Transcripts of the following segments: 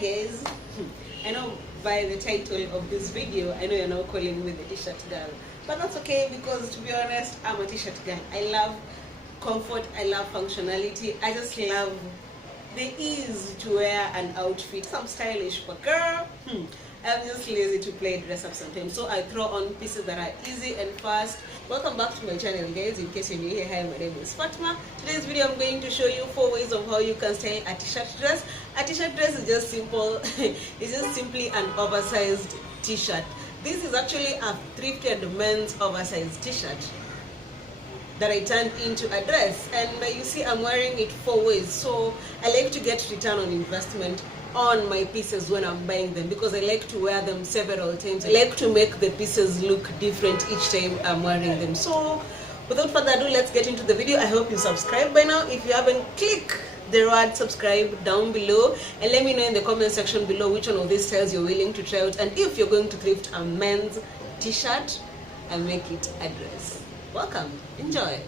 guys, I know by the title of this video, I know you're now calling me the t-shirt girl, but that's okay because to be honest, I'm a t-shirt girl. I love comfort, I love functionality, I just love the ease to wear an outfit. I'm stylish, but girl, I'm just lazy to play dress up sometimes, so I throw on pieces that are easy and fast. Welcome back to my channel, guys. In case you're new here, hi, my name is Fatma. Today's video I'm going to show you 4 ways of how you can style a t-shirt dress. A t-shirt dress is just simple. It's just simply an oversized t-shirt. This is actually a thrifted men's oversized t-shirt that I turned into a dress, and you see I'm wearing it 4 ways. So I like to get return on investment on my pieces when I'm buying them, because I like to wear them several times. I like to make the pieces look different each time I'm wearing them. So without further ado, let's get into the video. I hope you subscribe by now. If you haven't, click the word subscribe down below and let me know in the comment section below which one of these styles you're willing to try out, and if you're going to thrift a men's t-shirt and make it a dress. Welcome, enjoy.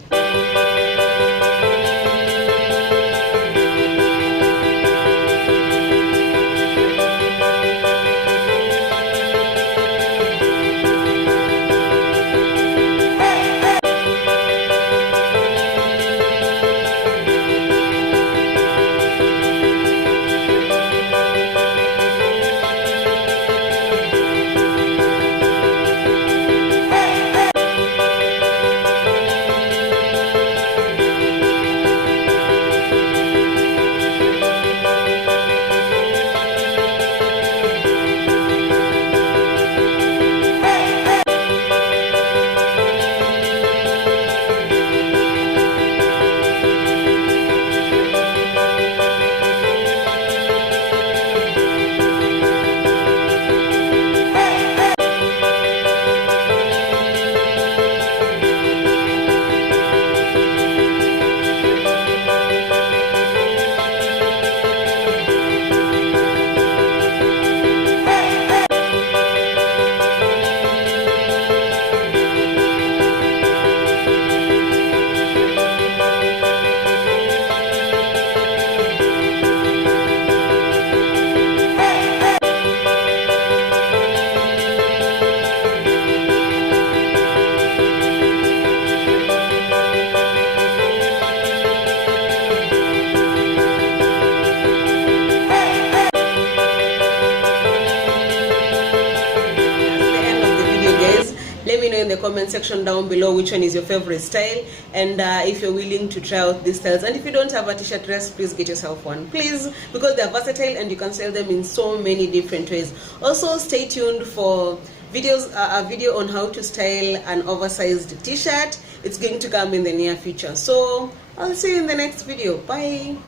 Let me know in the comment section down below which one is your favorite style, and if you're willing to try out these styles. And if you don't have a t-shirt dress, please get yourself one, please, because they're versatile and you can style them in so many different ways. Also, stay tuned for videos, a video on how to style an oversized t-shirt. It's going to come in the near future. So I'll see you in the next video. Bye.